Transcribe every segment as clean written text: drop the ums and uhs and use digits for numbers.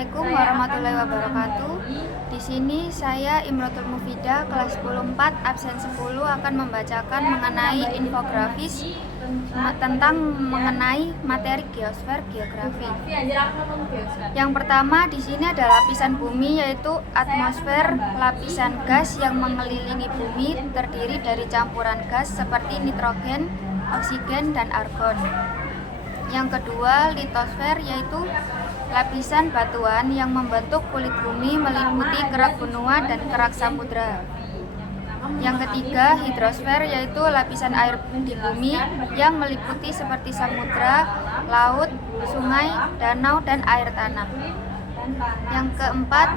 Assalamualaikum warahmatullahi wabarakatuh. Di sini saya Imrotul Mufidah kelas 10 4 absen 10 akan membacakan mengenai infografis tentang mengenai materi geosfer geografi. Yang pertama di sini ada lapisan bumi, yaitu atmosfer, lapisan gas yang mengelilingi bumi terdiri dari campuran gas seperti nitrogen, oksigen, dan argon. Yang kedua, litosfer, yaitu lapisan batuan yang membentuk kulit bumi meliputi kerak benua dan kerak samudra. Yang ketiga, hidrosfer, yaitu lapisan air di bumi yang meliputi seperti samudra, laut, sungai, danau, dan air tanah. Yang keempat,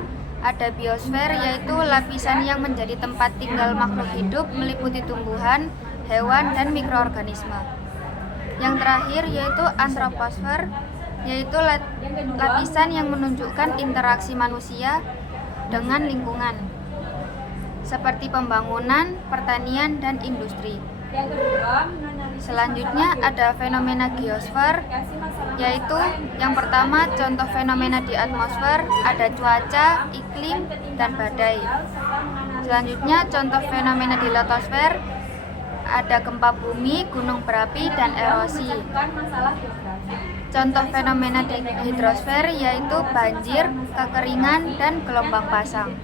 ada biosfer, yaitu lapisan yang menjadi tempat tinggal makhluk hidup meliputi tumbuhan, hewan, dan mikroorganisme. Yang terakhir yaitu antroposfer, yaitu lapisan yang menunjukkan interaksi manusia dengan lingkungan, seperti pembangunan, pertanian, dan industri. Selanjutnya ada fenomena geosfer, yaitu yang pertama contoh fenomena di atmosfer ada cuaca, iklim, dan badai. Selanjutnya contoh fenomena di litosfer ada gempa bumi, gunung berapi, dan erosi. Contoh fenomena di hidrosfer yaitu banjir, kekeringan, dan gelombang pasang.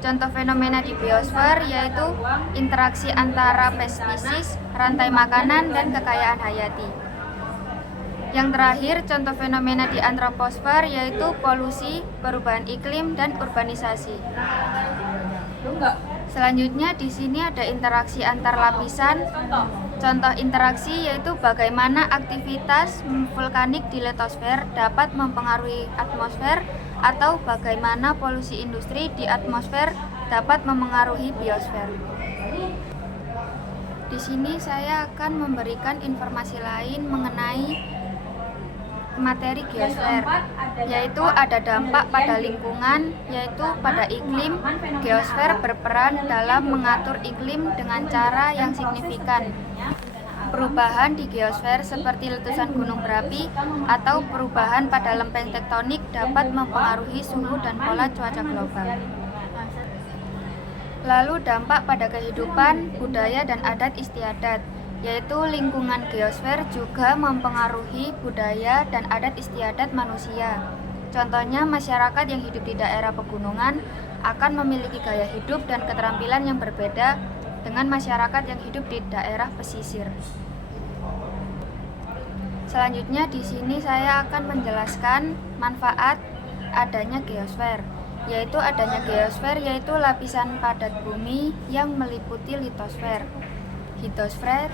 Contoh fenomena di biosfer yaitu interaksi antara spesies, rantai makanan, dan kekayaan hayati. Yang terakhir, contoh fenomena di antroposfer yaitu polusi, perubahan iklim, dan urbanisasi. Selanjutnya di sini ada interaksi antar lapisan. Contoh interaksi yaitu bagaimana aktivitas vulkanik di litosfer dapat mempengaruhi atmosfer, atau bagaimana polusi industri di atmosfer dapat memengaruhi biosfer. Di sini saya akan memberikan informasi lain mengenai materi geosfer, yaitu ada dampak pada lingkungan, yaitu pada iklim. Geosfer berperan dalam mengatur iklim dengan cara yang signifikan. Perubahan di geosfer seperti letusan gunung berapi atau perubahan pada lempeng tektonik dapat mempengaruhi suhu dan pola cuaca global. Lalu dampak pada kehidupan, budaya, dan adat istiadat, yaitu lingkungan geosfer juga mempengaruhi budaya dan adat istiadat manusia. Contohnya, masyarakat yang hidup di daerah pegunungan akan memiliki gaya hidup dan keterampilan yang berbeda dengan masyarakat yang hidup di daerah pesisir. Selanjutnya di sini saya akan menjelaskan manfaat adanya geosfer, yaitu adanya geosfer yaitu lapisan padat bumi yang meliputi litosfer, hidrosfer,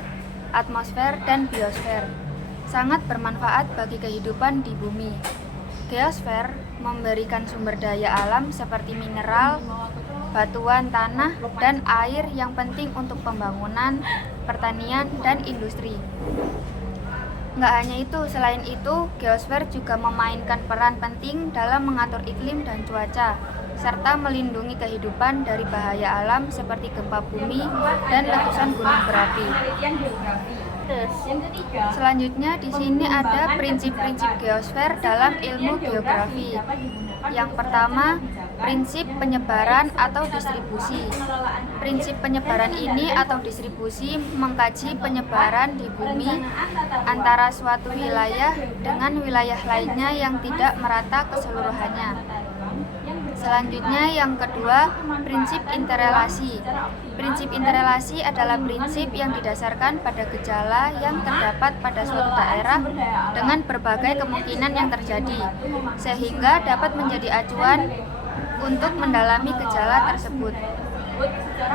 atmosfer, dan biosfer. Sangat bermanfaat bagi kehidupan di bumi. Geosfer memberikan sumber daya alam seperti mineral, batuan, tanah, dan air yang penting untuk pembangunan, pertanian, dan industri. Nggak hanya itu, selain itu, geosfer juga memainkan peran penting dalam mengatur iklim dan cuaca, serta melindungi kehidupan dari bahaya alam seperti gempa bumi dan letusan gunung berapi. Selanjutnya di sini ada prinsip-prinsip geosfer dalam ilmu geografi. Yang pertama, prinsip penyebaran atau distribusi. Prinsip penyebaran ini atau distribusi mengkaji penyebaran di bumi antara suatu wilayah dengan wilayah lainnya yang tidak merata keseluruhannya. Selanjutnya yang kedua, prinsip interrelasi. Prinsip interrelasi adalah prinsip yang didasarkan pada gejala yang terdapat pada suatu daerah dengan berbagai kemungkinan yang terjadi, sehingga dapat menjadi acuan untuk mendalami gejala tersebut.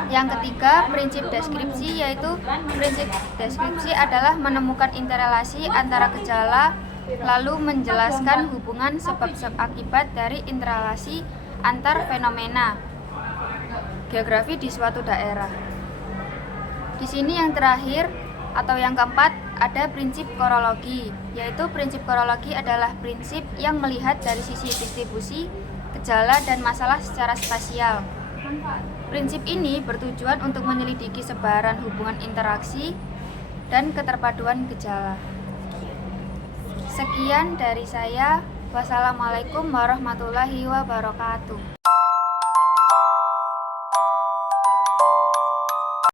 Yang ketiga, prinsip deskripsi, yaitu prinsip deskripsi adalah menemukan interrelasi antara gejala lalu menjelaskan hubungan sebab akibat dari interrelasi antar fenomena geografi di suatu daerah. Di sini yang terakhir atau yang keempat ada prinsip korologi, yaitu prinsip korologi adalah prinsip yang melihat dari sisi distribusi, gejala, dan masalah secara spasial. Prinsip ini bertujuan untuk menyelidiki sebaran hubungan interaksi dan keterpaduan gejala. Sekian dari saya. Wassalamualaikum warahmatullahi wabarakatuh.